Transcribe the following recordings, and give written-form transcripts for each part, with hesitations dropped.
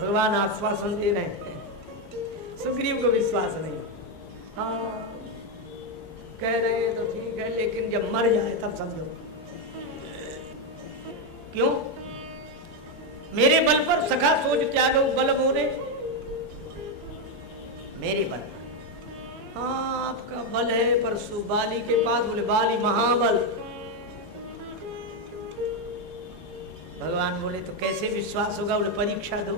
भगवान आश्वासन दे रहे हैं, सुग्रीव को विश्वास नहीं। हाँ कह रहे हैं तो ठीक है, लेकिन जब मर जाए तब समझो। क्यों? मेरे बल पर सखा सोच त्यागो बल मोरे, मेरे बल। हाँ आपका बल है, पर बाली के पास, बोले बाली महाबल। भगवान बोले तो कैसे विश्वास होगा? बोले परीक्षा दो।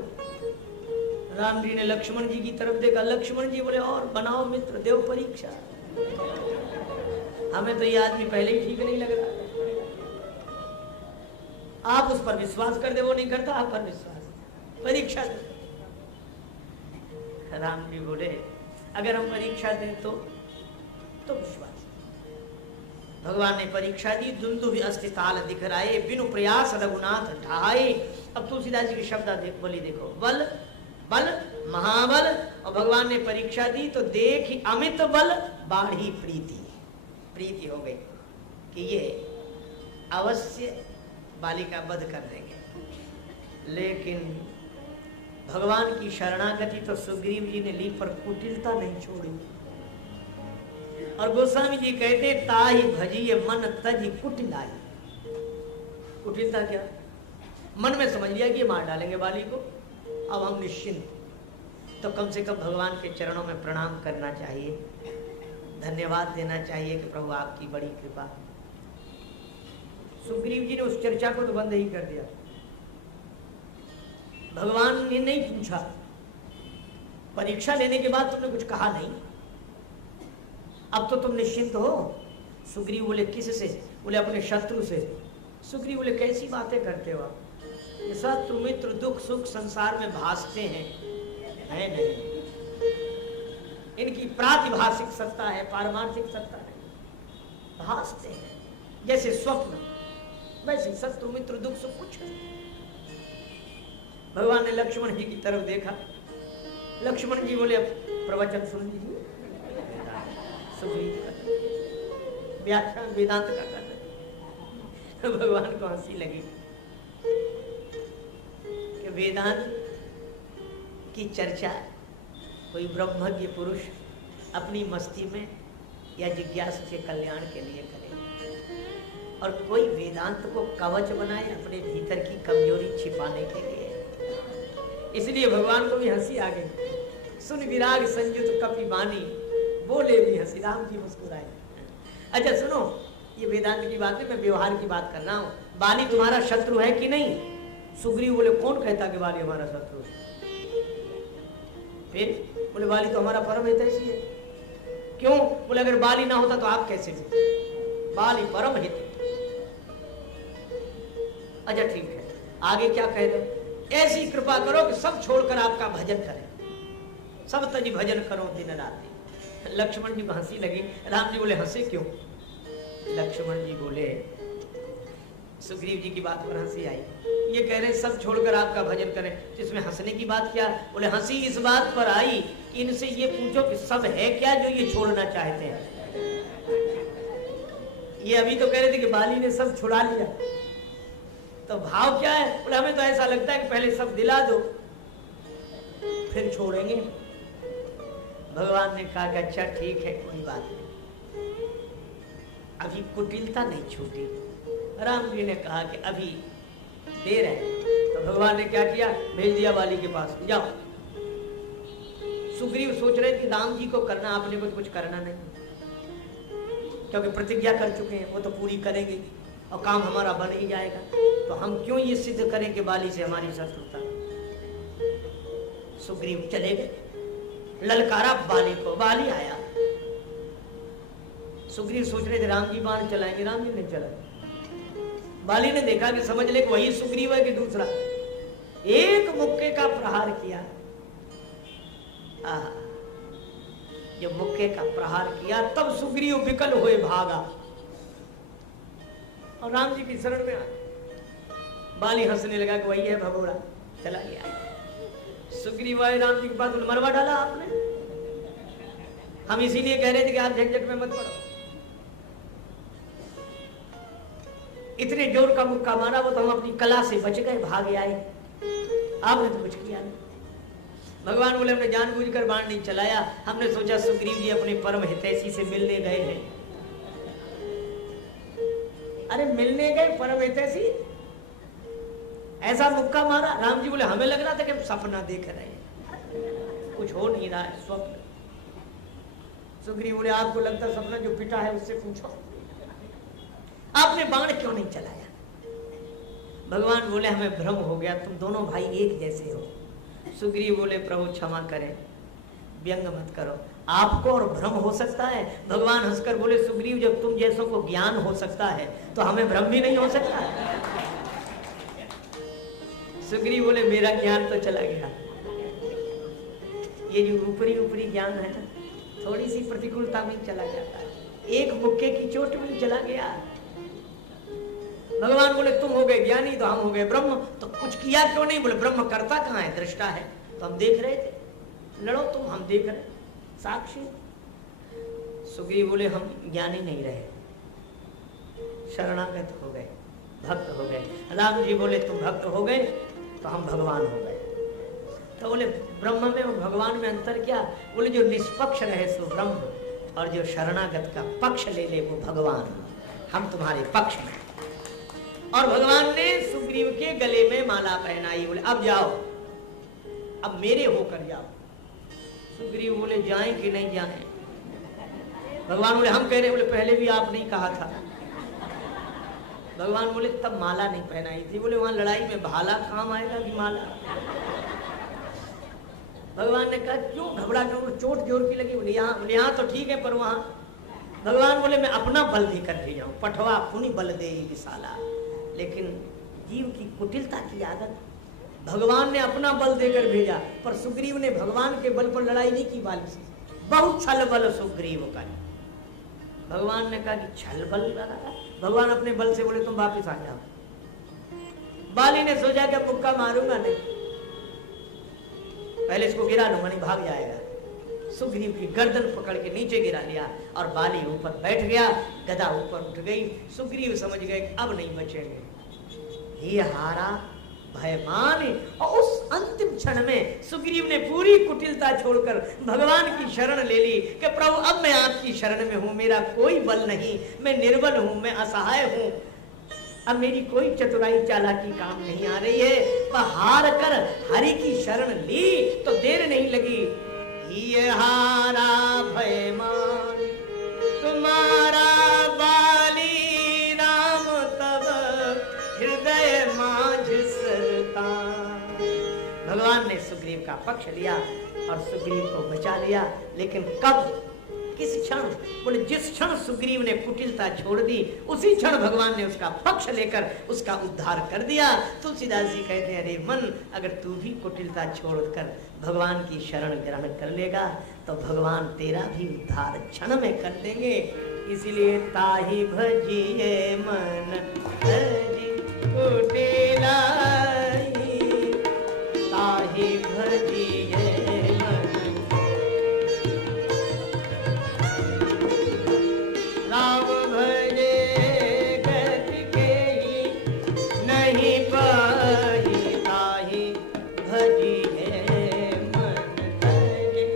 राम जी ने लक्ष्मण जी की तरफ देखा, लक्ष्मण जी बोले और बनाओ मित्र, देव परीक्षा। हमें तो ये आदमी पहले ही ठीक नहीं लग रहा। आप उस पर विश्वास कर दे, वो नहीं करता, आप पर विश्वास, परीक्षा दे। राम जी बोले अगर हम परीक्षा दें तो विश्वास। भगवान ने परीक्षा दी। दुंदुभि अस्ति ताल दिखराए, बिनु प्रयास रघुनाथ ढाए। अब तुलसीदास जी के शब्द बोली देखो, बल बल महाबल, और भगवान ने परीक्षा दी तो देख अमित बल बाढ़ी प्रीति। प्रीति हो गई कि ये अवश्य बाली का वध कर देंगे। लेकिन भगवान की शरणागति तो सुग्रीव जी ने ली, पर कुटिलता नहीं छोड़ी। और गोस्वामी जी कहते ताहि भजिए मन तज कुटिलाई। कुटिलता क्या? मन में समझ लिया कि ये मार डालेंगे बाली को, अब हम निश्चिंत। तो कम से कम भगवान के चरणों में प्रणाम करना चाहिए, धन्यवाद देना चाहिए कि प्रभु आपकी बड़ी कृपा। सुग्रीव जी ने उस चर्चा को तो बंद ही कर दिया। भगवान ने नहीं पूछा, परीक्षा लेने के बाद तुमने कुछ कहा नहीं, अब तो तुम निश्चिंत हो। सुग्रीव बोले किससे? बोले अपने शत्रु से। सुग्रीव बोले कैसी बातें करते हो आप? ये शत्रु मित्र दुख सुख संसार में भासते हैं, है नहीं। इनकी प्रातिभाषिक सत्ता है, पारमार्थिक सत्ता है, भासते हैं जैसे स्वप्न, वैसे शत्रु मित्र दुख सुख कुछ नहीं। भगवान ने लक्ष्मण जी की तरफ देखा। लक्ष्मण जी बोले अब प्रवचन सुन लीजिए। व्याख्यान वेदांत का कर रहे। भगवान को हंसी लगी कि वेदांत की चर्चा कोई ब्रह्मज्ञ पुरुष अपनी मस्ती में या जिज्ञासु के कल्याण के लिए करे, और कोई वेदांत को कवच बनाए अपने भीतर की कमजोरी छिपाने के लिए। इसलिए भगवान को भी हंसी आ गई। सुन विराग संयुत कपि बानी, बोले भी हंसी। राम जी मुस्कुराए। अच्छा सुनो, ये वेदांत की बात है, मैं व्यवहार की बात कर रहा हूँ। बाली तुम्हारा शत्रु है कि नहीं? सुग्रीव बोले कौन कहता कि बाली हमारा शत्रु है? फिर बोले बाली तो हमारा परम हितैषी है। क्यों? बोले अगर बाली ना होता तो आप कैसे हो? बाली परम हित। अच्छा ठीक है, आगे क्या कह रहे हो? ऐसी कृपा करो कि सब छोड़कर आपका भजन करें, सब तज भजन करो दिन रात। लक्ष्मण जी को हंसी लगी। राम जी बोले हंसे क्यों? लक्ष्मण जी बोले, सुग्रीव जी की बात पर हंसी आई। ये कह रहे सब छोड़कर आपका भजन करें, तो इसमें हंसने की बात क्या? बोले हंसी इस बात पर आई कि इनसे ये पूछो कि सब है क्या जो ये छोड़ना चाहते हैं। ये अभी तो कह रहे थे कि बाली ने सब छुड़ा लिया, तो भाव क्या है? बोले हमें तो ऐसा लगता है कि पहले सब दिला दो फिर छोड़ेंगे। भगवान ने कहा कि अच्छा ठीक है, कोई बात नहीं, अभी कुटिलता नहीं छूटी। राम जी ने कहा कि अभी देर है। तो भगवान ने क्या किया? भेज दिया बाली के पास, जाओ। सुग्रीव सोच रहे कि राम जी को करना, आपने को तो कुछ करना नहीं, क्योंकि प्रतिज्ञा कर चुके हैं, वो तो पूरी करेंगे और काम हमारा बन ही जाएगा। तो हम क्यों ये सिद्ध करें कि बाली से हमारी शत्रुता? सुग्रीव चले गए, ललकारा बाली को। बाली आया। सुग्रीव सोच रहे थे राम जी बाण चलाएंगे, राम जी ने चलाए। बाली ने देखा कि समझ ले कि वही सुग्रीव है कि दूसरा। एक मुक्के का प्रहार किया। जब मुक्के का प्रहार किया तब सुग्रीव विकल हुए भागा और राम जी की शरण में आ। बाली हंसने लगा कि वही है भगोड़ा, चला गया। सुग्रीव आए राम जी के पास, मरवा डाला आपने। हम इसीलिए कह रहे थे कि आप झंझट में मत पड़ो। इतने जोर का मुक्का मारा वो तो हम अपनी कला से बच गए, भागे आए। आपने तो कुछ किया नहीं। भगवान बोले हमने जानबूझकर बाण नहीं चलाया, हमने सोचा सुग्रीव जी अपने परम हितैषी से मिलने गए हैं। अरे मिलने गए परम हितैषी, ऐसा मुक्का मारा। राम जी बोले हमें लग रहा था कि हम सपना देख रहे हैं, कुछ हो नहीं रहा है, स्वप्न। सुग्रीव बोले आपको लगता सपना, जो पिटा है उससे पूछो, आपने बाण क्यों नहीं चलाया? भगवान बोले हमें भ्रम हो गया, तुम दोनों भाई एक जैसे हो। सुग्रीव बोले प्रभु क्षमा करें, व्यंग मत करो, आपको और भ्रम हो सकता है? भगवान हंसकर बोले सुग्रीव जब तुम जैसों को ज्ञान हो सकता है तो हमें भ्रम भी नहीं हो सकता? सुग्रीव बोले मेरा ज्ञान तो चला गया, ये जो ऊपरी ऊपरी ज्ञान है ना, थोड़ी सी प्रतिकूलता में चला जाता है, एक मुक्के की चोट में चला गया। भगवान बोले तुम हो गए ज्ञानी तो हम हो गए ब्रह्म, तो कुछ किया क्यों नहीं? बोले ब्रह्म करता कहाँ है, दृष्टा है, तो हम देख रहे थे, लड़ो तुम, हम देख रहे साक्षी। सुग्रीव बोले हम ज्ञानी नहीं रहे, शरणागत हो गए, भक्त हो गए। राम जी बोले तुम भक्त हो गए तो हम भगवान हो गए। तो बोले ब्रह्म में और भगवान में अंतर क्या? बोले जो निष्पक्ष रहे सो ब्रह्म, और जो शरणागत का पक्ष ले ले वो भगवान। हम तुम्हारे पक्ष में। और भगवान ने सुग्रीव के गले में माला पहनाई, बोले अब जाओ, अब मेरे होकर जाओ। सुग्रीव बोले जाएं कि नहीं जाएं? भगवान बोले हम कह रहे, बोले पहले भी आप नहीं कहा था। भगवान बोले तब माला नहीं पहनाई थी। बोले वहां लड़ाई में भाला काम आएगा कि माला? भगवान ने कहा क्यों घबरा क्यों, चोट जोर की लगी? बोले यहाँ तो ठीक है, पर वहां। भगवान बोले मैं अपना बल देकर भेजाऊं, पठवा पुनि बल दे विशाला। लेकिन जीव की कुटिलता की आदत, भगवान ने अपना बल देकर भेजा, पर सुग्रीव ने भगवान के बल पर लड़ाई नहीं की बाली से। बहुत छल बल सुग्रीव का। भगवान ने कहा कि छल बल लगा। भगवान अपने बल से बोले तुम वापिस आ जाओ। बाली ने सोचा कि मुक्का मारूंगा नहीं, पहले इसको गिरा लूंगा, नहीं भाग जाएगा। सुग्रीव की गर्दन पकड़ के नीचे गिरा लिया और बाली ऊपर बैठ गया, गदा ऊपर उठ गई। सुग्रीव समझ गए अब नहीं बचेंगे, ये हारा भयमान। और उस अंतिम क्षण में सुग्रीव ने पूरी कुटिलता छोड़कर भगवान की शरण ले ली कि प्रभु अब मैं आपकी शरण में हूं, मेरा कोई बल नहीं, मैं निर्बल हूं, मैं असहाय हूं, अब मेरी कोई चतुराई चालाकी काम नहीं आ रही है। पर हार कर हरि की शरण ली तो देर नहीं लगी। ये हारा भयमान तुम्हारा बाली, राम तब हृदय माझ सरता। भगवान ने सुग्रीव का पक्ष लिया और सुग्रीव को बचा लिया। लेकिन कब, किस क्षण? बोले जिस क्षण सुग्रीव ने कुटिलता छोड़ दी उसी क्षण भगवान ने उसका पक्ष लेकर उसका उद्धार कर दिया। तुलसीदास जी कहते हैं अरे मन, अगर तू भी कुटिलता छोड़कर भगवान की शरण ग्रहण कर लेगा तो भगवान तेरा भी उद्धार क्षण में कर देंगे। इसलिए ताहि भजिए मन हरि कुटिलाई, ताहि भजिए राम भजे गति केहि नहीं पाहि, ताहि भजिए मन तजे।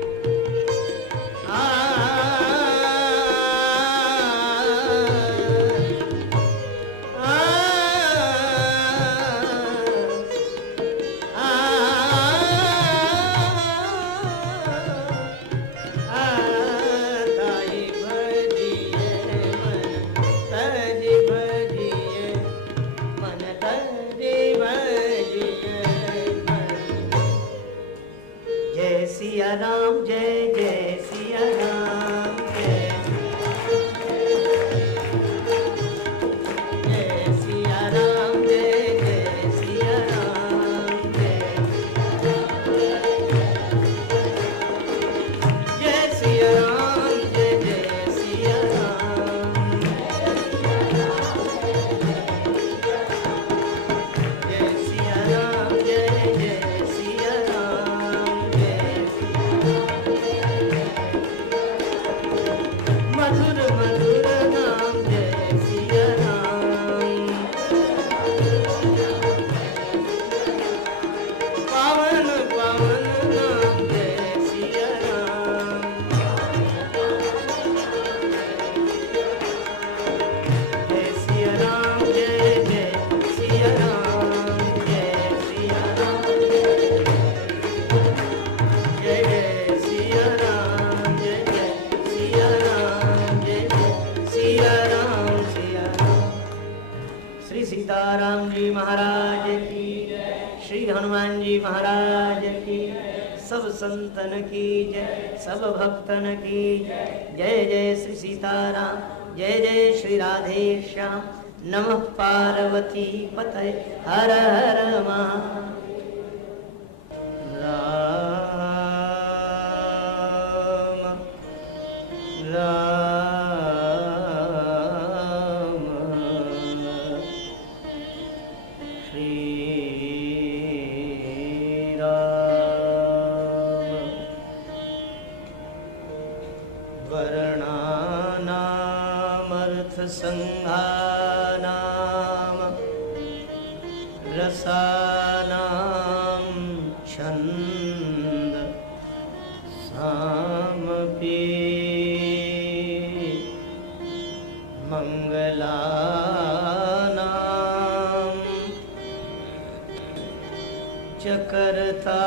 सीताराम जी महाराज की, श्री हनुमान जी महाराज की, सब संतन की जय, सब भक्तन की जय। जय श्री सीताराम, जय जय श्री राधे श्याम। नमः पार्वती पतये, हर हर महादेव। राम संघानाम रसानाम छंद सामपि मंगलानाम चकर्ता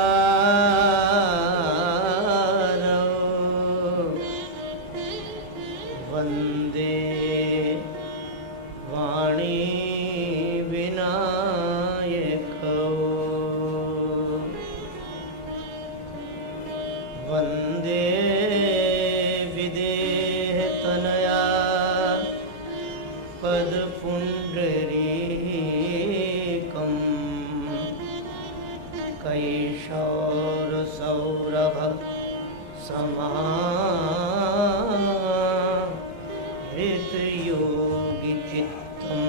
हृतयोगी चित्तम्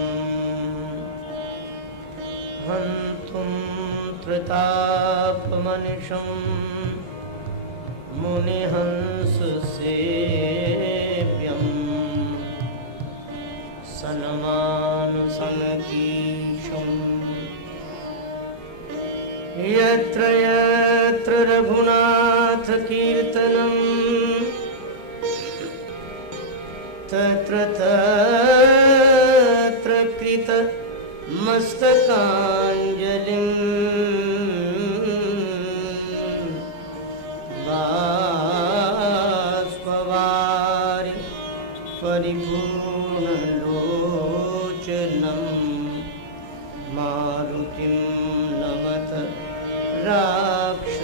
हन्तुं प्रतापमनिशम् मुनिहंससेव्यम् सनमानुसङ्गीषम् यत्र यत्र रघुनाथ कीर्तनम् तत्र तत्र कृत मस्तकाञ्जलिम् बाष्पवारि परिपूर्णलोचनम् मारुतिं नमत राक्षसान्तकम्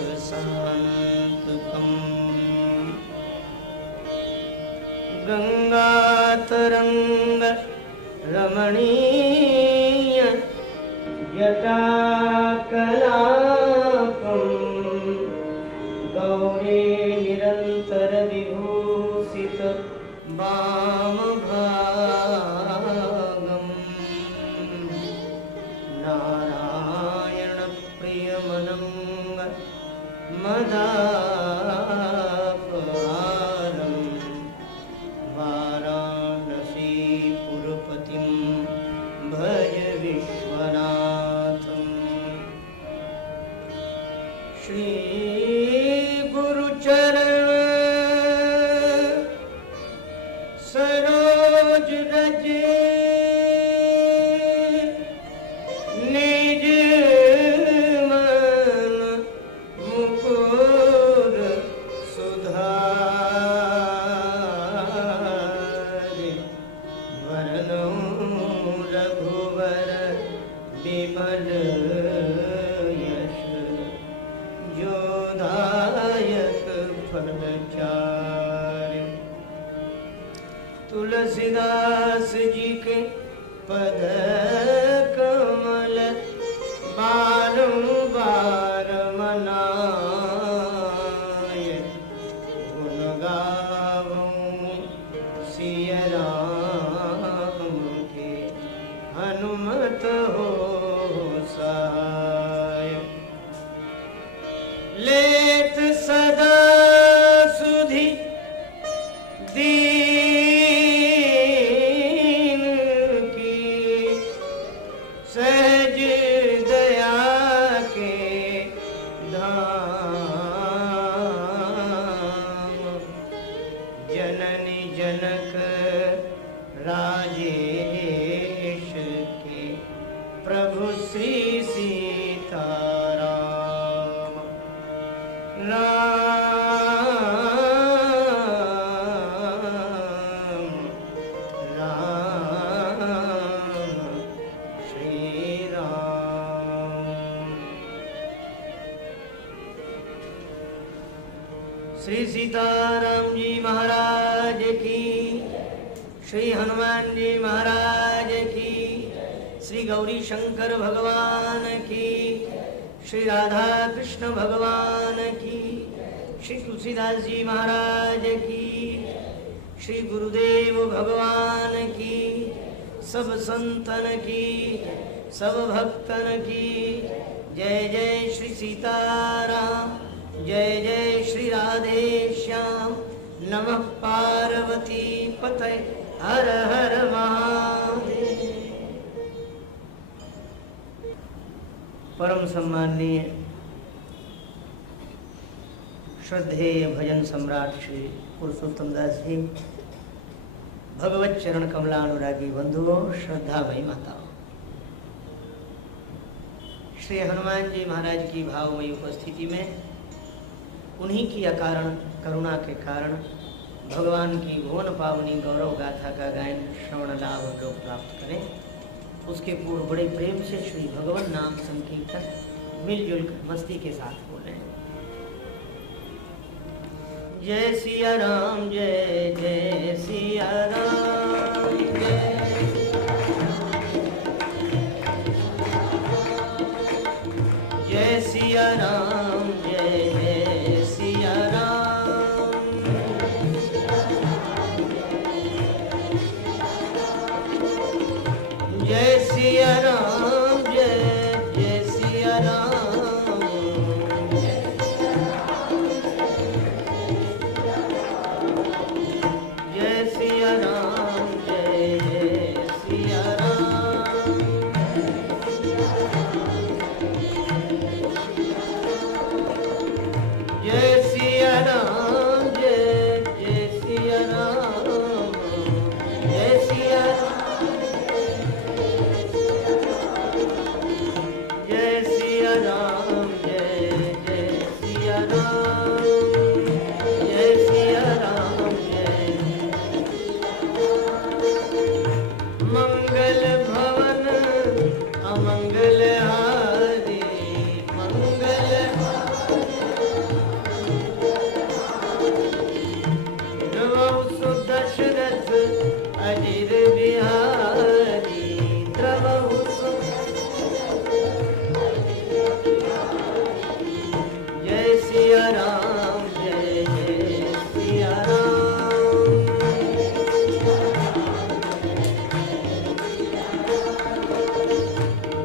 गंगातरंग रमणीय जटाकलापम् गौरी निरंतर विभूषित वामभागम् नारायण प्रियमनंग मदापहारम् वाराणसीपुरपतिं भज विश्वनाथम् श्री गुरुचरण सरोज रज निज मन मुकुर सुधारि वरनौ रघुवर विमल यश जोदायक फलचारि तुलसीदास जी के पद कमल बारंबार मनाए गुण गावूं सिय राम के हनुमत हो सहाय लेत सदा सुधि दीन की सहज दया के धाम जननी जनक राजेश के प्रभु श्री सीताराम राम राम श्री श्री सीताराम जी महाराज की, श्री हनुमान जी महाराज की, श्री गौरी शंकर भगवान की, श्री राधा कृष्ण भगवान की, श्री तुलसीदास जी महाराज की, श्री गुरुदेव भगवान की, सब संतन की, सब भक्तन की। जय जय श्री सीताराम, जय जय श्री राधे श्याम। नमः पार्वती पतये, हर हर महादेव। परम सम्माननीय श्रद्धेय भजन सम्राट श्री पुरुषोत्तम दास जी, भगवत चरण कमलानुरागी बंधुओं, श्रद्धा भई माताओं, श्री हनुमान जी महाराज की भावमयी उपस्थिति में उन्हीं की अकारण करुणा के कारण भगवान की भुवन पावनी गौरव गाथा का गायन श्रवण लाभ हम लोग प्राप्त करें। उसके पूर्व बड़े प्रेम से श्री भगवान नाम संकीर्तन मिलजुल कर मस्ती के साथ बोले। जय सिया राम, जय जय सिया राम, जय सिया राम, जय जय सिया राम, जय सिया राम, जय जय सिया राम, जय सिया राम, जय जय सिया राम, जय सिया राम, जय जय सिया राम, जय सिया जय सिया राम, जय जय सिया राम, जय सिया राम, जय मंगल भवन अमंगल हारी, मंगल द्रवहु दशरथ अजिर बिहारी, द्रवहु जय सिया राम, जय जय सिया राम,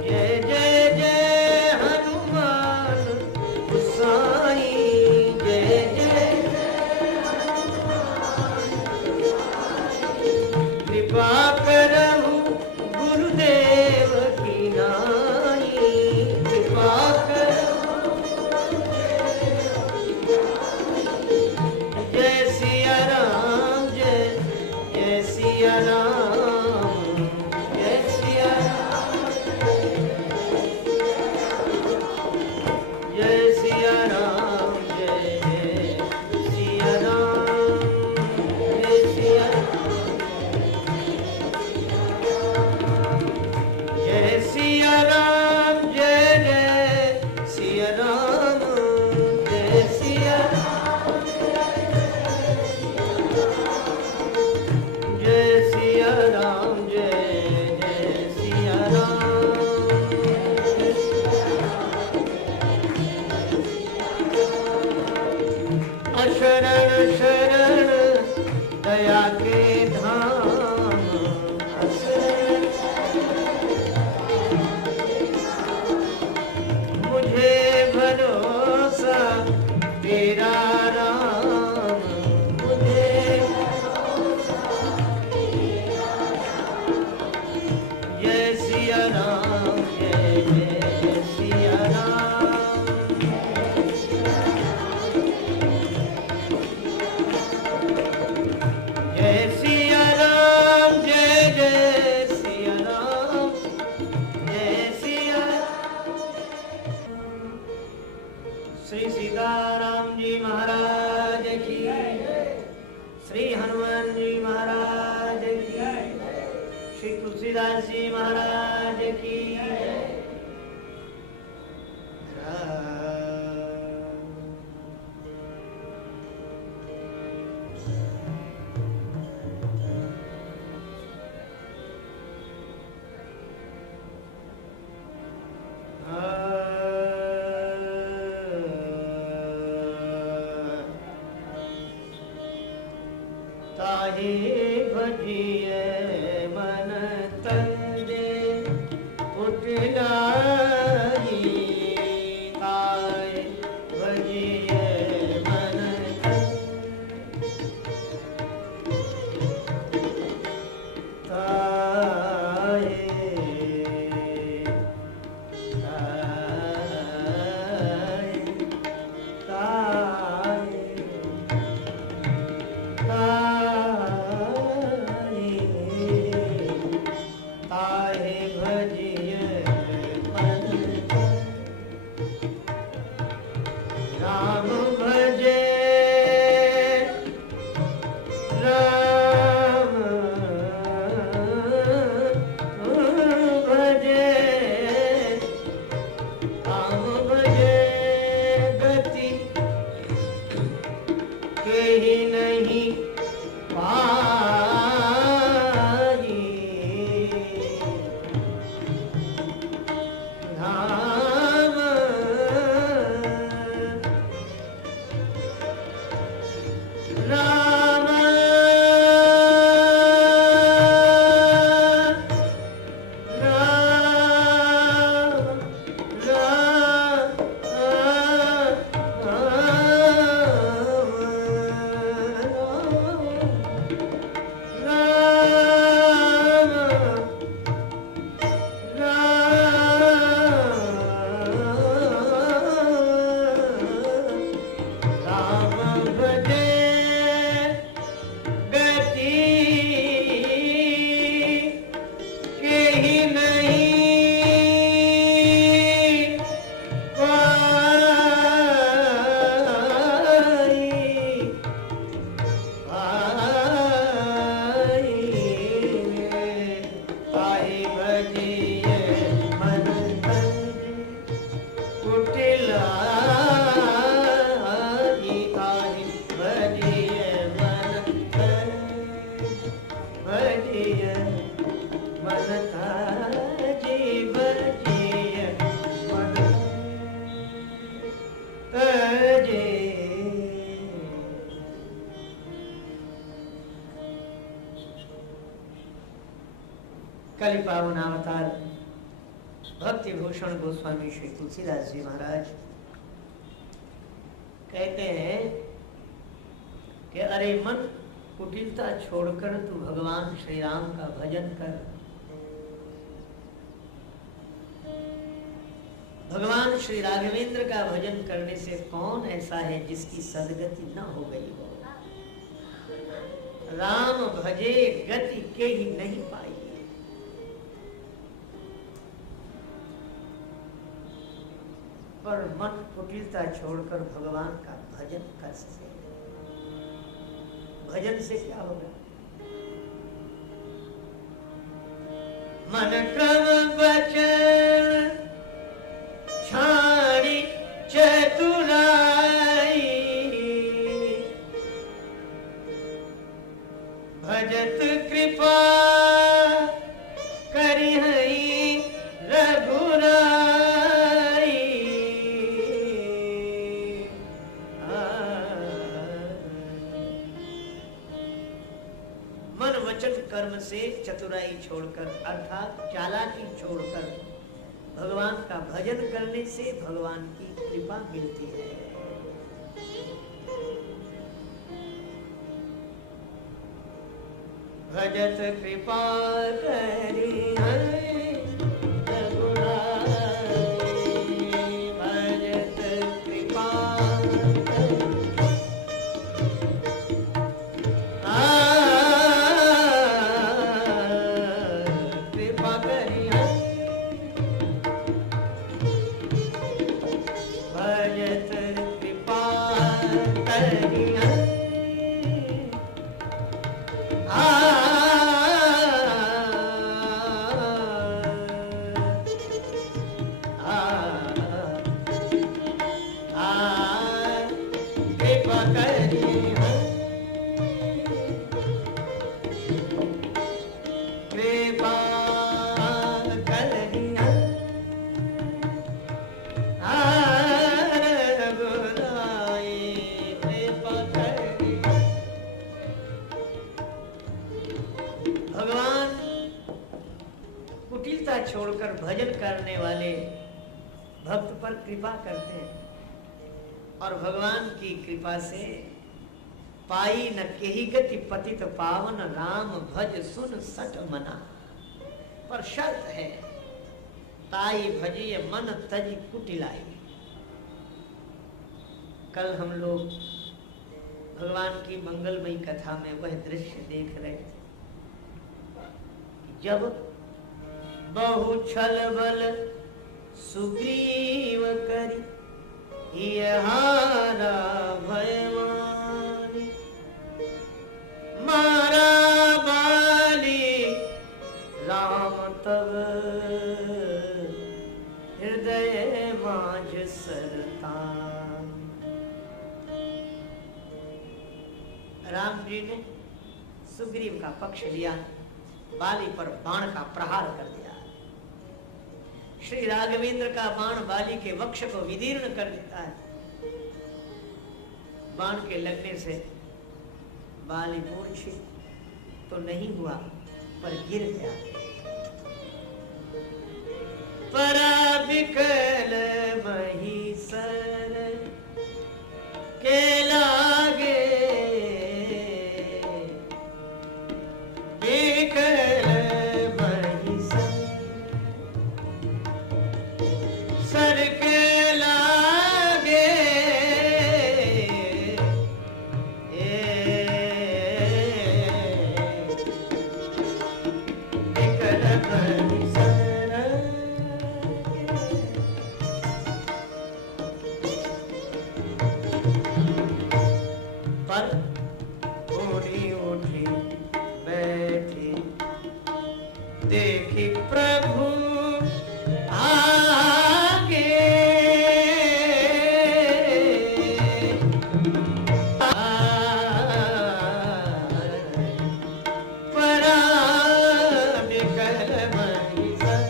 जय जय जय हनुमान गोसाई, जय जय कृपा करहु गुरुदेव की नाई, कृपा करहु जय सिया राम, जय जय सिया राम, जय सिया जय सिया राम, जय जय सिया राम, जय सिया जय सिया राम, जय जय सिया राम, जय सिया जय सिया राम, जय जय सिया राम, अशरण शरण दया के धाम, अशरण मुझे भरोसा तेरा राम, मुझे जय सिया राम, जय जय सिया राम, जय सिया राम, जय जय सिया राम, जय सिया श्री सीताराम जी महाराज की, श्री हनुमान जी महाराज की, श्री तुलसीदास जी महाराज की। कलि पावन अवतार भक्ति भूषण गोस्वामी श्री तुलसीदास जी महाराज कहते हैं कि अरे मन कुटिलता छोड़कर तू भगवान श्री राम का भजन कर। भगवान श्री राघवेंद्र का भजन करने से कौन ऐसा है जिसकी सदगति न हो गई हो। राम भजे गति के ही नहीं पाई। पर मन कुटिलता छोड़कर भगवान का भजन कर सके। भजन से क्या होगा? मन क्रम वचन छाड़ी चतुराई भजत कृपा करी हई रघुराई। मन वचन कर्म से चतुराई छोड़कर अर्थात चालाकी छोड़कर भगवान का भजन करने से भगवान की कृपा मिलती है। भजत कृपा करी कुटिलता छोड़कर भजन करने वाले भक्त पर कृपा करते हैं और भगवान की कृपा से पाई न केही गति पतित पावन राम भज सुन सट मना। पर शर्त है ताई भजिय मन तज कुटिलाई। कल हम लोग भगवान की मंगलमयी कथा में वह दृश्य देख रहे थे जब बहु छल बल सुग्रीव करी हारा भयवानी मारा बाली राम तब हृदय माझ सरतान। राम जी ने सुग्रीव का पक्ष लिया, बाली पर बाण का प्रहार कर दिया। श्री राघवेंद्र का बाण बाली के वक्ष को विदीर्ण कर देता है। बाण के लगने से बाली मूर्छित तो नहीं हुआ पर गिर गया। पराबिकल महीसर के लागे बिकल महीसर सर के लागे बिकल महीसर पर उड़ी उठी बैठी देखी प्रभु आगे परा बिकल महीसर।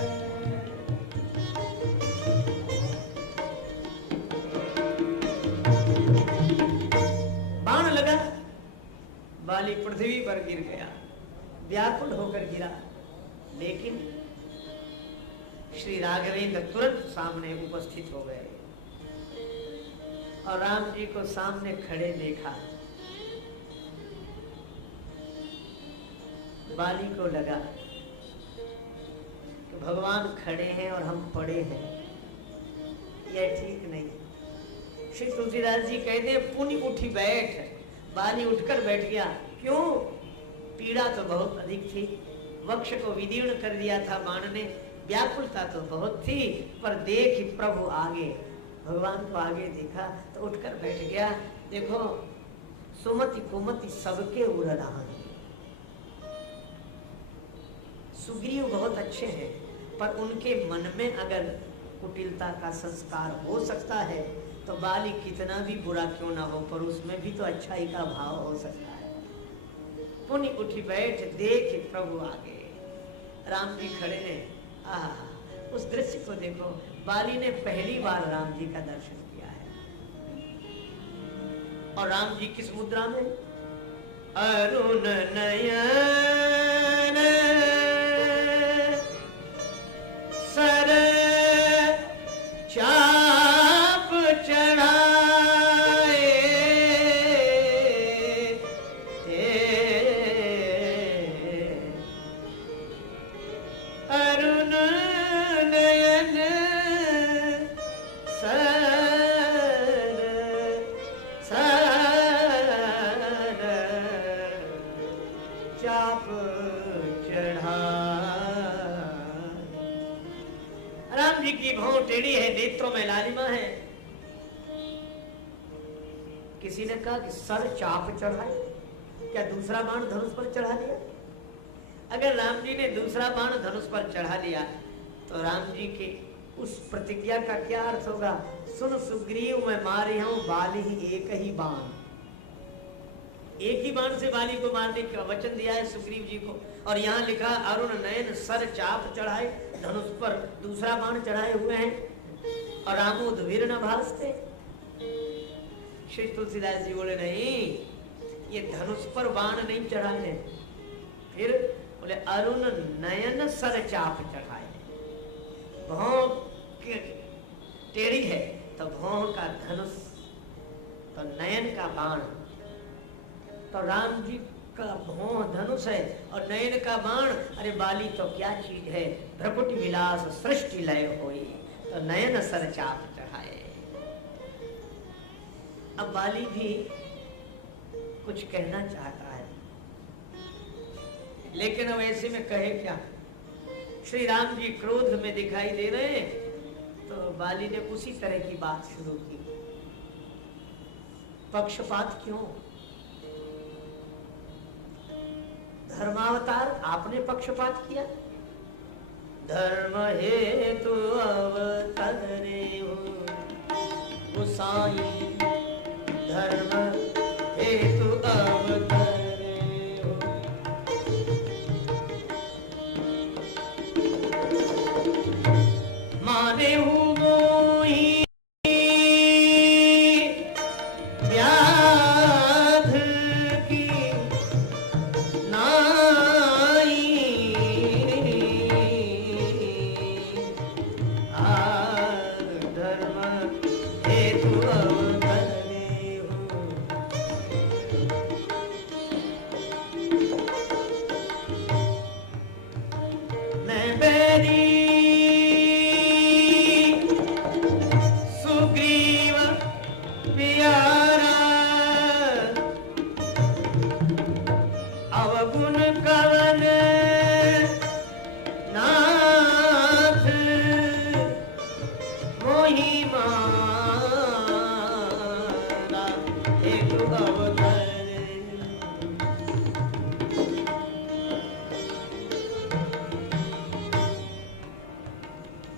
बाण लगा, बाली पृथ्वी पर गिर गया, व्याकुल होकर गिरा। लेकिन श्री राघवेंद्र तुरंत सामने उपस्थित हो गए और राम जी को सामने खड़े देखा। बाली को लगा कि भगवान खड़े हैं और हम पड़े हैं, यह ठीक नहीं। श्री तुलसीदास जी कहते हैं पुनि उठी बैठ। बाली उठकर बैठ गया। क्यों? पीड़ा तो बहुत अधिक थी, वक्ष को विदीर्ण कर दिया था बाण ने, व्याकुलता तो बहुत थी, पर देख प्रभु आगे, भगवान को आगे देखा तो उठकर बैठ गया। देखो सुमति कुमति सबके उड़ रहा है। सुग्रीव बहुत अच्छे हैं, पर उनके मन में अगर कुटिलता का संस्कार हो सकता है तो बाली कितना भी बुरा क्यों ना हो, पर उसमें भी तो अच्छाई का भाव हो सकता है। पुनि उठी बैठ देख प्रभु आगे। राम जी खड़े हैं। आहा, उस दृश्य को देखो। बाली ने पहली बार राम जी का दर्शन किया है और राम जी किस मुद्रा में? अरुण नयन सर चाप चढ़ाए अरुण नयन चाप चढ़ा। राम जी की भौं टेढ़ी है, नेत्रों में लालिमा है। किसी ने कहा कि सर चाप चढ़ाए, क्या दूसरा बाण धनुष पर चढ़ा लिया? अगर राम जी ने दूसरा बाण धनुष पर चढ़ा लिया तो राम जी के उस प्रतिज्ञा का क्या अर्थ होगा? सुन सुग्रीव मैं मारी हूं बाली ही एक ही बाण। एक ही बाण से बाली को मारने का वचन दिया है सुग्रीव जी को, और यहाँ लिखा अरुण नयन सर चाप चढ़ाए, धनुष पर दूसरा बाण चढ़ाए हुए हैं और रामोद वीर न भासते। श्री तुलसीदास जी बोले नहीं, ये धनुष पर बाण नहीं चढ़ाए हैं। फिर बोले अरुण नयन सर चाप चढ़ाए। भौं टेढ़ी है तो भौं का धनुष, तो नयन का बाण। तो राम जी का भौं धनुष है और नयन का बाण। अरे बाली तो क्या चीज है, भ्रकुट विलास सृष्टि लय होई, तो नयन सर चाप चढ़ाए। अब बाली भी कुछ कहना चाहता है, लेकिन अब ऐसे में कहे क्या। श्री राम जी क्रोध में दिखाई दे रहे हैं, तो बाली ने उसी तरह की बात शुरू की। पक्षपात क्यों? धर्मावतार आपने पक्षपात किया। धर्म हेतु अवतरे हो गोसाई, धर्म हेतु अवतरे हो। माने हूँ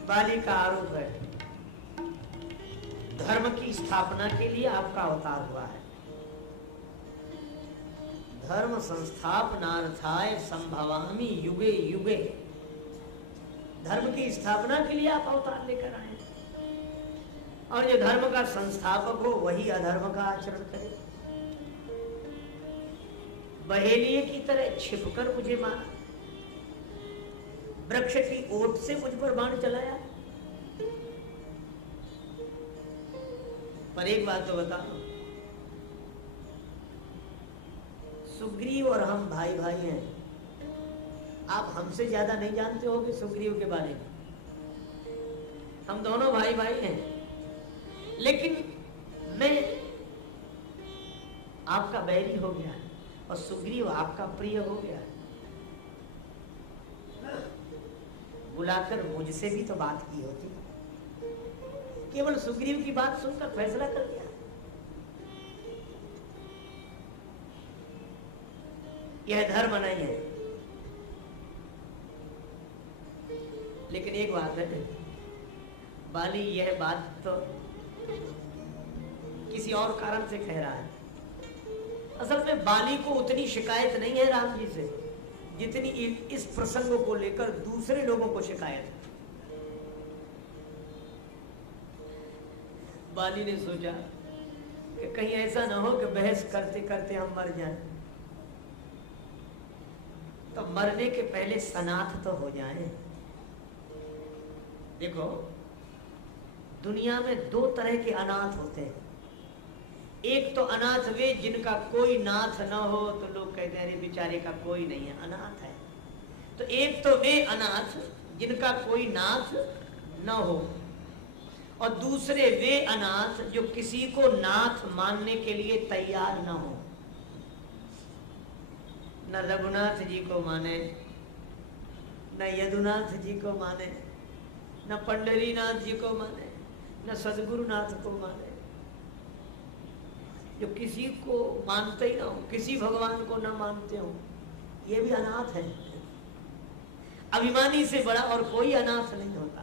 बाली का आरोप है, धर्म की स्थापना के लिए आपका अवतार हुआ है। धर्म संस्थापनार्थाय संभवामि युगे युगे, धर्म की स्थापना के लिए आप अवतार लेकर आए, और जो धर्म का संस्थापक हो वही अधर्म का आचरण करे। बहेलिए की तरह छिपकर मुझे मारा, वृक्ष की ओट से मुझ पर बाण चलाया। पर एक बात तो बताओ, सुग्रीव और हम भाई भाई हैं, आप हमसे ज्यादा नहीं जानते होगे सुग्रीव के बारे में। हम दोनों भाई भाई हैं, लेकिन मैं आपका बैरी हो गया और सुग्रीव आपका प्रिय हो गया। बुलाकर मुझसे भी तो बात की होती, केवल सुग्रीव की बात सुनकर फैसला कर दिया। यह धर्म नहीं है। लेकिन एक बात है, बाली यह बात तो किसी और कारण से कह रहा है। असल में बाली को उतनी शिकायत नहीं है राम जी से जितनी इस प्रसंग को लेकर दूसरे लोगों को शिकायत है। बाली ने सोचा कि कहीं ऐसा ना हो कि बहस करते करते हम मर जाएं, तो मरने के पहले सनाथ तो हो जाएं। देखो, दुनिया में दो तरह के अनाथ होते हैं। एक तो अनाथ वे जिनका कोई नाथ न हो, तो लोग कहते हैं अरे बेचारे का कोई नहीं है, अनाथ है। तो एक तो वे अनाथ जिनका कोई नाथ न हो, और दूसरे वे अनाथ जो किसी को नाथ मानने के लिए तैयार न हो। न रघुनाथ जी को माने, न यदुनाथ जी को माने, न पंडरीनाथ जी को माने, न सदगुरुनाथ को माने। जो किसी को मानते ही ना हो, किसी भगवान को न मानते हो, ये भी अनाथ है। अभिमानी से बड़ा और कोई अनाथ नहीं होता।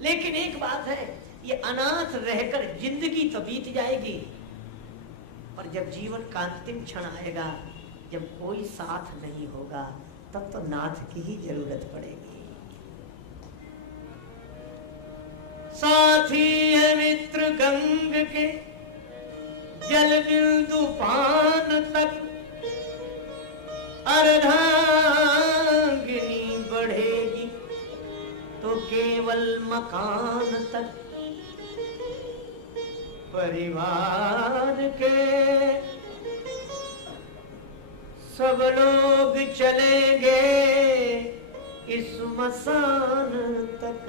लेकिन एक बात है, ये अनाथ रहकर जिंदगी तो बीत जाएगी, पर जब जीवन का अंतिम क्षण आएगा, जब कोई साथ नहीं होगा, तब तो नाथ की ही जरूरत पड़ेगी। साथी है मित्र गंग के जल बिंदु पान तक, अर्धांगिनी बढ़ेगी केवल मकान तक परिवार के सब लोग चलेंगे इस मसान तक,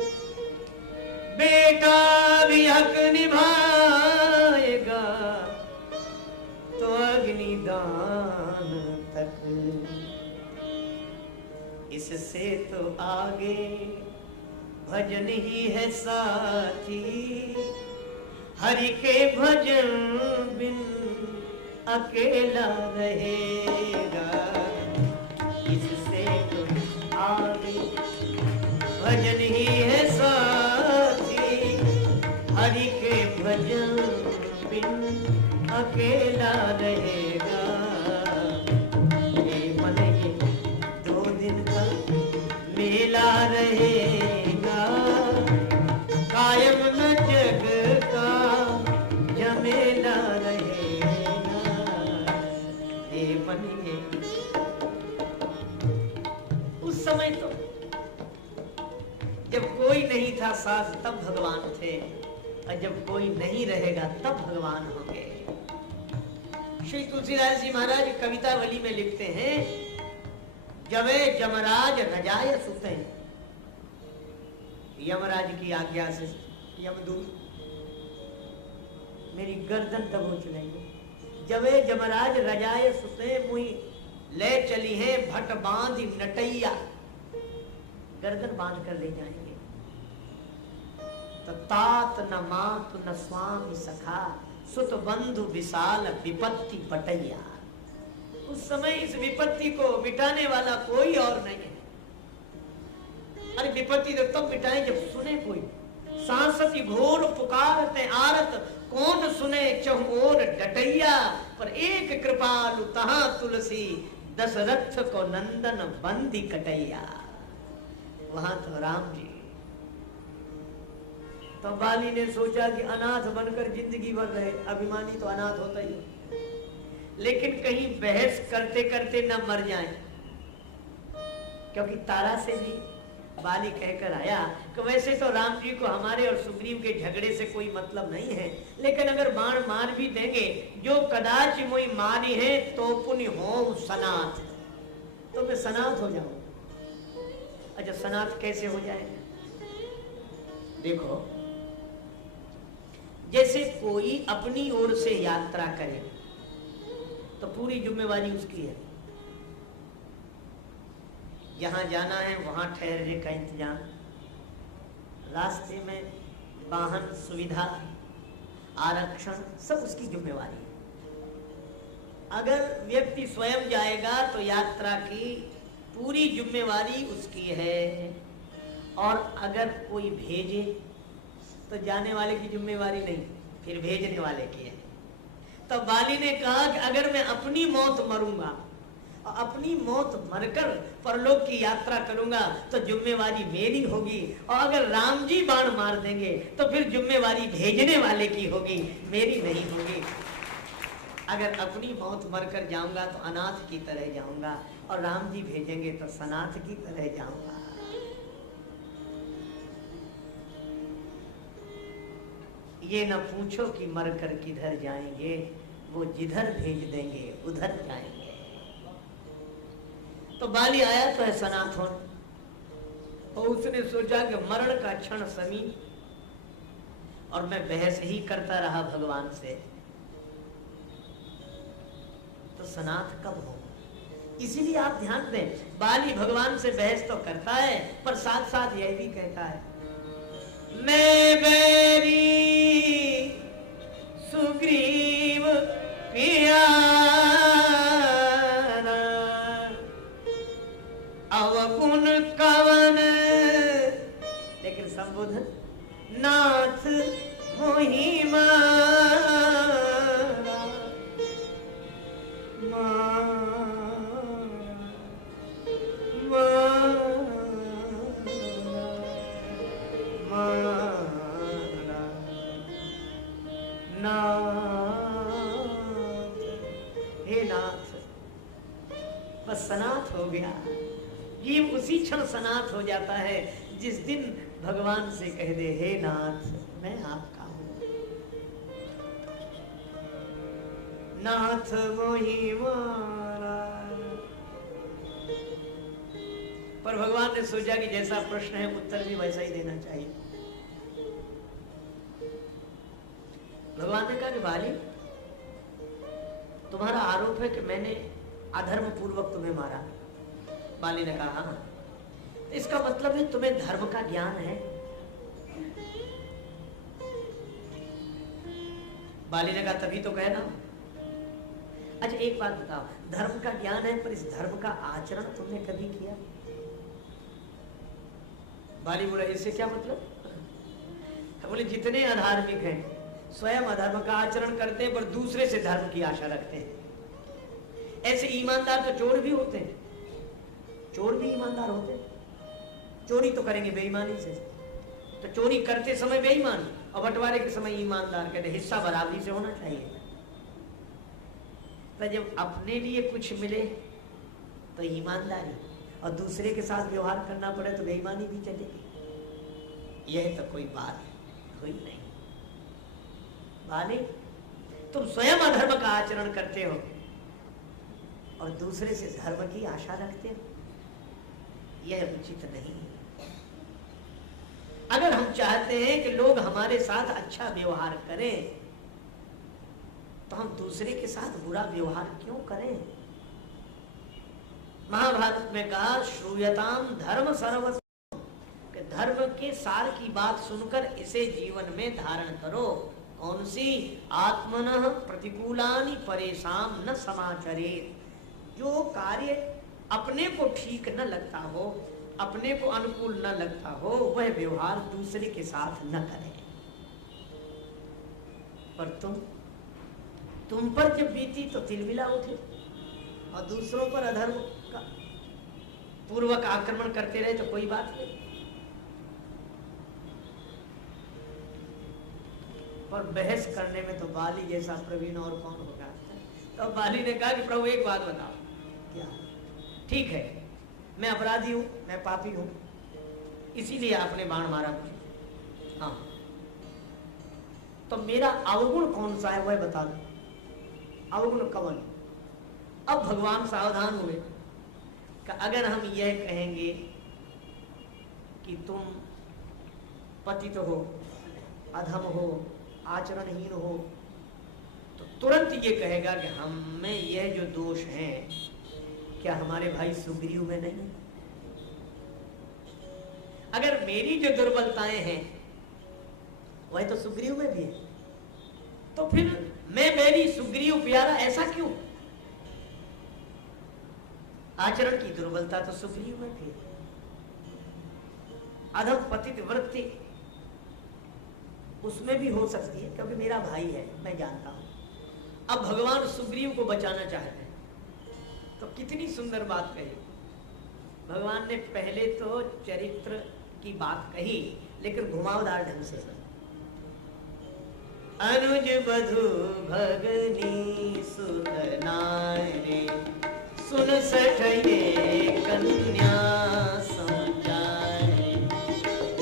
बेटा भी हक निभाएगा तो अग्निदान तक। इससे तो आगे भजन ही है साथी, हरि के भजन बिन अकेला रहेगा। इससे तो आगे भजन ही है साथी, हरि के भजन बिन अकेला रहेगा। ये मन ये 2 दिन का मेला रहेगा, कायम न जग का झमेला रहेगा। ये मन ये उस समय तो जब कोई नहीं था साथ तब भगवान थे, और जब कोई नहीं रहेगा तब भगवान होंगे। श्री तुलसीदास जी महाराज कवितावली में लिखते हैं, जबे जमराज रजाय सुते, यमराज की आज्ञा से यमदूत मेरी गर्दन दबोच लेंगे। जबे जमराज रजाय सुते, मुई ले चली है भट बांध नटैया, गर्दन बांध कर ले जाएंगे। तो तात न मात न स्वामी सखा, सुत बंधु विशाल विपत्ति बटैया। उस समय इस विपत्ति को मिटाने वाला कोई और नहीं है। अरे विपत्ति तो तब मिटाए जब सुने कोई। सांसति घोर पुकारते आरत, कौन सुने चहुओर डटैया। पर एक कृपालु तहां तुलसी, दशरथ को नंदन बंदी कटैया। वहां तो राम जी। तो बाली ने सोचा कि अनाथ बनकर जिंदगी भर रहे, अभिमानी तो अनाथ होता ही, लेकिन कहीं बहस करते करते न मर जाए। क्योंकि तारा से भी बाली कहकर आया कि वैसे तो राम जी को हमारे और सुग्रीव के झगड़े से कोई मतलब नहीं है, लेकिन अगर बाण मार भी देंगे, जो कदाच मोई मारी है तो पुण्य हो सनाथ, तो मैं सनाथ हो जाऊं। अच्छा सनाथ कैसे हो जाएगा? देखो, जैसे कोई अपनी ओर से यात्रा करे तो पूरी जिम्मेवारी उसकी है। जहां जाना है वहां ठहरने का इंतजाम, रास्ते में वाहन सुविधा, आरक्षण, सब उसकी जिम्मेवारी है। अगर व्यक्ति स्वयं जाएगा तो यात्रा की पूरी जिम्मेवारी उसकी है, और अगर कोई भेजे तो जाने वाले की जिम्मेवारी नहीं, फिर भेजने वाले की है। तो बाली ने कहा कि अगर मैं अपनी मौत मरूंगा और अपनी मौत मरकर परलोक की यात्रा करूंगा तो जिम्मेवारी मेरी होगी, और अगर राम जी बाण मार देंगे तो फिर जिम्मेवारी भेजने वाले की होगी, मेरी नहीं होगी। अगर अपनी मौत मरकर जाऊंगा तो अनाथ की तरह जाऊंगा, और राम जी भेजेंगे तो सनाथ की तरह जाऊंगा। ये न पूछो कि मरकर किधर जाएंगे, वो जिधर भेज देंगे उधर जाएंगे। तो बाली आया तो है सनातन, और उसने सोचा कि मरण का क्षण समीप, और मैं बहस ही करता रहा भगवान से, तो सनाथ कब हो? इसीलिए आप ध्यान दें, बाली भगवान से बहस तो करता है, पर साथ साथ यह भी कहता है, मैं बैरी सुग्रीव प्यारा, अवगुण कवन, लेकिन संबोधन नाथ मोहि मारा, हे नाथ, बस सनाथ हो गया। जीव उसी क्षण सनाथ हो जाता है जिस दिन भगवान से कह दे, हे नाथ मैं आपका हूं, नाथ मोहि मारा। पर भगवान ने सोचा कि जैसा प्रश्न है उत्तर भी वैसा ही देना चाहिए। भगवान ने कहा कि बाली, तुम्हारा आरोप है कि मैंने अधर्म पूर्वक तुम्हें मारा। बाली ने कहा हाँ। तो इसका मतलब है तुम्हें धर्म का ज्ञान है? बाली ने कहा तभी तो कहना। अच्छा एक बात बताओ, धर्म का ज्ञान है पर इस धर्म का आचरण तुमने कभी किया? बाली बोला इससे क्या मतलब? बोले जितने अधार्मिक हैं स्वयं अधर्म का आचरण करते हैं पर दूसरे से धर्म की आशा रखते हैं। ऐसे ईमानदार तो चोर भी होते हैं, चोर भी ईमानदार होते हैं। चोरी तो करेंगे बेईमानी से, तो चोरी करते समय बेईमान और बंटवारे के समय ईमानदार। कहते हिस्सा बराबरी से होना चाहिए। तो जब अपने लिए कुछ मिले तो ईमानदारी और दूसरे के साथ व्यवहार करना पड़े तो बेईमानी भी चलेगी। यह तो कोई बात हुई नहीं। बाली, तुम स्वयं अधर्म का आचरण करते हो और दूसरे से धर्म की आशा रखते हो, यह उचित नहीं। अगर हम चाहते हैं कि लोग हमारे साथ अच्छा व्यवहार करें तो हम दूसरे के साथ बुरा व्यवहार क्यों करें? महाभारत में कहा श्रूयताम धर्म सर्वस्व, धर्म के सार की बात सुनकर इसे जीवन में धारण करो। कौन सी? आत्मनः प्रतिकूलानि परेशान न समाचरेत। जो कार्य अपने को ठीक न लगता हो, अपने को अनुकूल न लगता हो, वह व्यवहार दूसरे के साथ न करें। पर तुम पर जब बीती तो तिलमिला उठे और दूसरों पर अधर्म का पूर्वक आक्रमण करते रहे तो कोई बात नहीं। पर बहस करने में तो बाली जैसा प्रवीण और कौन होगा? तो बाली ने कहा कि प्रभु एक बात बताओ। क्या? ठीक है मैं अपराधी हूं, मैं पापी हूं, इसीलिए आपने बाण मारा मुझे। हाँ तो मेरा अवगुण कौन सा है वह बता दो। अवगुण कवन? अब भगवान सावधान हुए कि अगर हम यह कहेंगे कि तुम पतित हो, अधम हो, आचरणहीन हो, तो तुरंत ये कहेगा कि हम में यह जो दोष हैं क्या हमारे भाई सुग्रीव में नहीं? अगर मेरी जो दुर्बलताएं हैं वह तो सुग्रीव में भी है, तो फिर मैंने सुग्रीव प्यारा ऐसा क्यों? आचरण की दुर्बलता तो सुग्रीव में भी है, अधम पतित वृत्ति उसमें भी हो सकती है क्योंकि मेरा भाई है, मैं जानता हूं। अब भगवान सुग्रीव को बचाना चाहते हैं तो कितनी सुंदर बात कही। भगवान ने पहले तो चरित्र की बात कही लेकिन घुमावदार ढंग से। अनुज बधु भगनी सुत नारी, सुन सठ ये कन्या समाचार,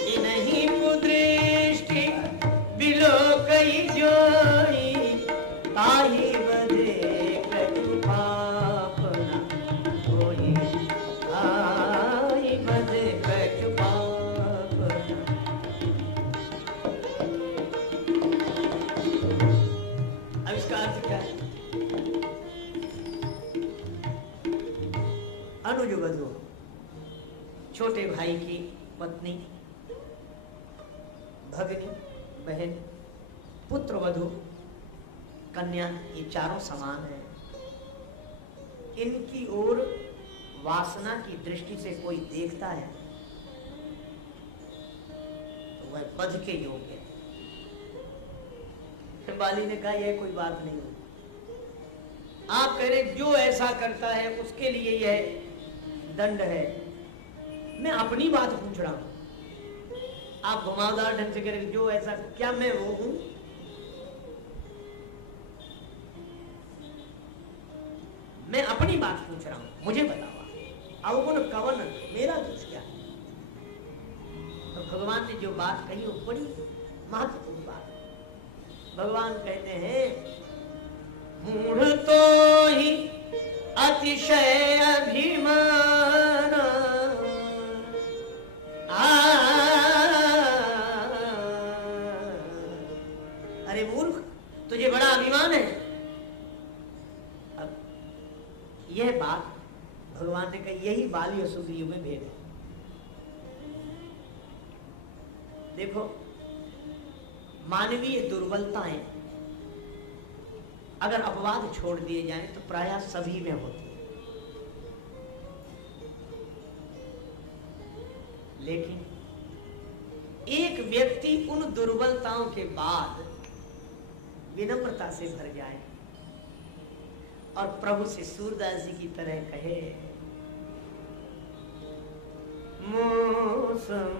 इन्हीं कुदृष्टि बिलो कई जोई, ताही बधे कछु पापना होई, ताही बधे कछु पापना। अब इसका अर्थ क्या है? अनुज वधू, छोटे भाई की पत्नी, भगनी बहन, पुत्र वधू, कन्या, ये चारों समान है। इनकी ओर वासना की दृष्टि से कोई देखता है तो वह वध के योग्य है। बाली ने कहा यह कोई बात नहीं हुई। आप कह रहे जो ऐसा करता है उसके लिए यह दंड है। मैं अपनी बात पूछ रहा हूं, आप घुमावदार ढंग से कह रहे जो ऐसा, क्या मैं वो हूं? मैं अपनी बात पूछ रहा हूं, मुझे बताओ अवगुण कवन, मेरा दोष क्या है? तो भगवान ने जो बात कही वो बड़ी महत्वपूर्ण बात। भगवान कहते हैं मूढ़ तो ही अतिशय अभिमान, अरे मूर्ख, तुझे बड़ा अभिमान है। अब यह बात भगवान ने कही, यही बाली और सुग्रीव में भेद है। देखो, मानवीय दुर्बलताएं अगर अपवाद छोड़ दिए जाएं तो प्रायः सभी में होती है, लेकिन एक व्यक्ति उन दुर्बलताओं के बाद विनम्रता से भर जाए और प्रभु से सूरदास जी की तरह कहे, मौसम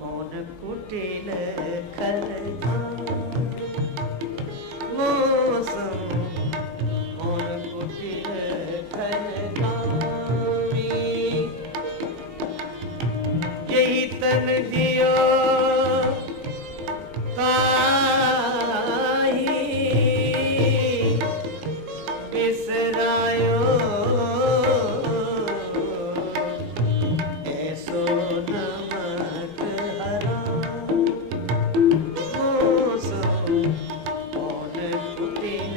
कौन कुटिल मौसम कौन कुटिल यही तन दियो ताही बिसरायो ऐसो नमक हरा मौसम कौन कुटिल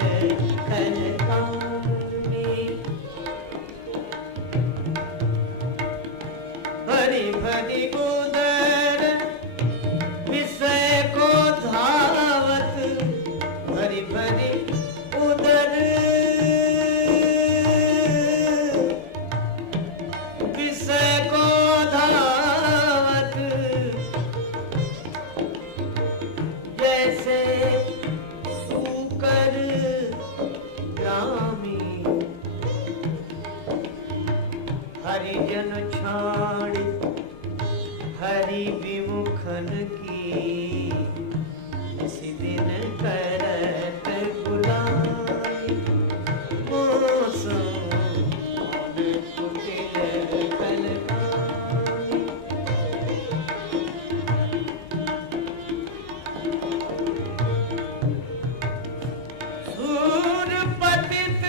भरी भरी उदर विषय को धावत, भरी भरी उदर विषय को धावत, जैसे सूकर ग्रामी हरिजन छाड़ हरि विमुखन की, इसी दिन करत गुलामी मौसम कौन कुटिल कलकामी। सूर पतित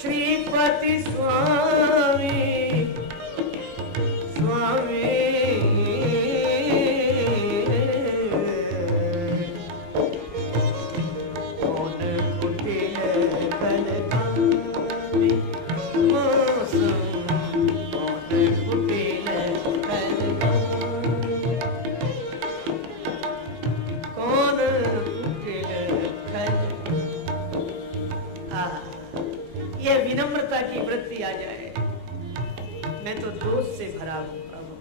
श्रीपति स्वामी स्वामी कौन कुटिल कलकामी मौसम कौन कुटिल कलकामी कौन कुटिल यह विनम्रता की वृत्ति आ जाए। मैं तो दोष से भरा हूं प्रभु।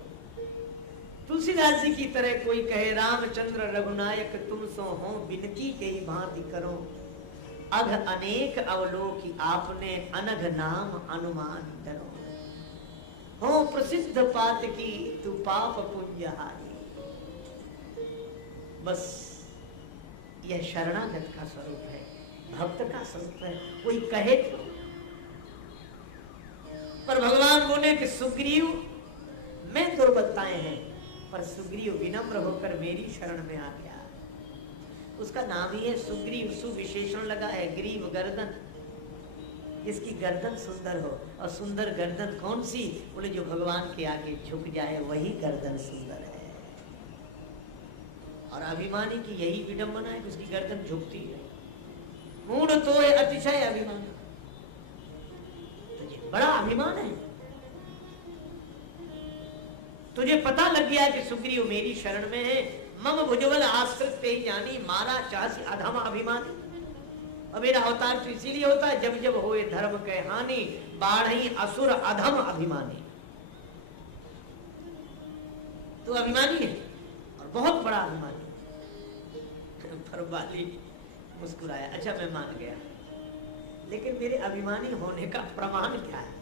तुलसीदास जी की तरह कोई कहे, रामचंद्र रघुनायक तुम सो हो, विनती के ही भांति करो, अघ अनेक अवलोकी आपने, अनघ नाम अनुमान डरो, हो प्रसिद्ध पात की तू पाप पुण्यहारी। बस यह शरणागत का स्वरूप है, भक्त का स्वरूप है। कोई कहे तो, पर भगवान बोले कि सुग्रीव में दुर्बलताएं हैं, पर सुग्रीव विनम्र होकर मेरी शरण में आ गया। उसका नाम ही है सुग्रीव, सुविशेषण लगा है, ग्रीव गर्दन, इसकी गर्दन सुंदर हो। और सुंदर गर्दन कौन सी? बोले जो भगवान के आगे झुक जाए वही गर्दन सुंदर है। और अभिमानी की यही विडंबना है कि उसकी गर्दन झुकती है। मूढ़ तो है अतिशय अभिमान, तुझे बड़ा अभिमान है। तुझे पता लग गया कि सुग्रीव मेरी शरण में है। मम भुजबल आश्रित ते जानी, मारा चासी अधम अभिमानी। और मेरा अवतार तो इसीलिए होता है, जब जब होए धर्म के हानि, बाढ़ी असुर अधम अभिमानी। तो अभिमानी है और बहुत बड़ा अभिमानी। पर बाली मुस्कुराया, अच्छा मैं मान गया, लेकिन मेरे अभिमानी होने का प्रमाण क्या है?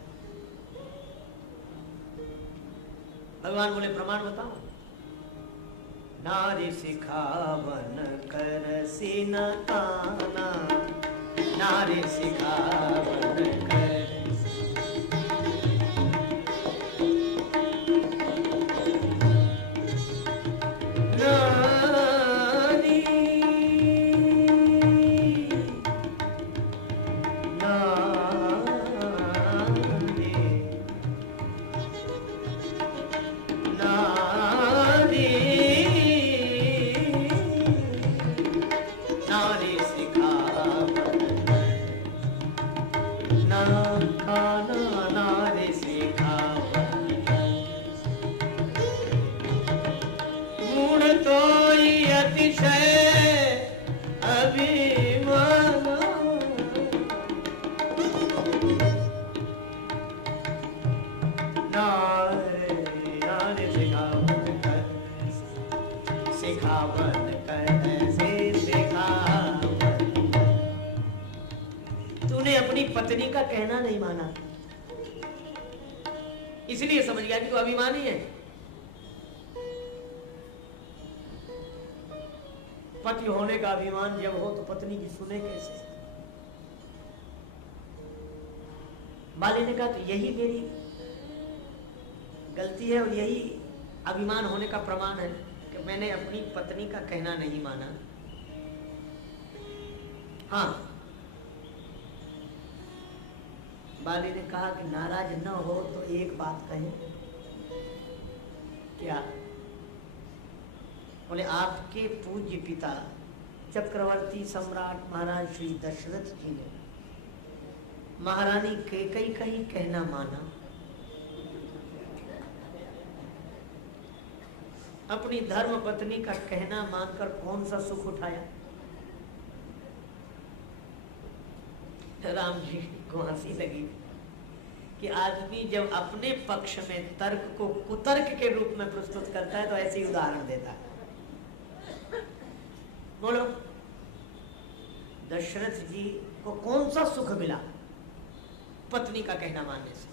भगवान बोले प्रमाण बताओ। नारी सिखावन कर सिन ताना, नारी सिखावन कर नारी नारी नारी सिखावन ना नारी सिखावन गुण तो अतिशय अभिमान नारी सिखावन कर सिखावन कर से सिखावन। तूने अपनी पत्नी का कहना नहीं माना, इसलिए समझ गया कि तू अभिमानी है। पति होने का अभिमान जब हो तो पत्नी की सुने कैसे? बाली ने कहा तो यही मेरी गलती है और यही अभिमान होने का प्रमाण है कि मैंने अपनी पत्नी का कहना नहीं माना। हाँ, बाली ने कहा कि नाराज न हो तो एक बात कहें। क्या? बोले आपके पूज्य पिता चक्रवर्ती सम्राट महाराज श्री दशरथ जी ने महारानी कैकेयी का ही कहना माना, अपनी धर्म पत्नी का कहना मानकर कौन सा सुख उठाया? राम जी को हंसी लगी कि आदमी जब अपने पक्ष में तर्क को कुतर्क के रूप में प्रस्तुत करता है तो ऐसे ही उदाहरण देता है। बोलो, दशरथ जी को कौन सा सुख मिला पत्नी का कहना मानने से?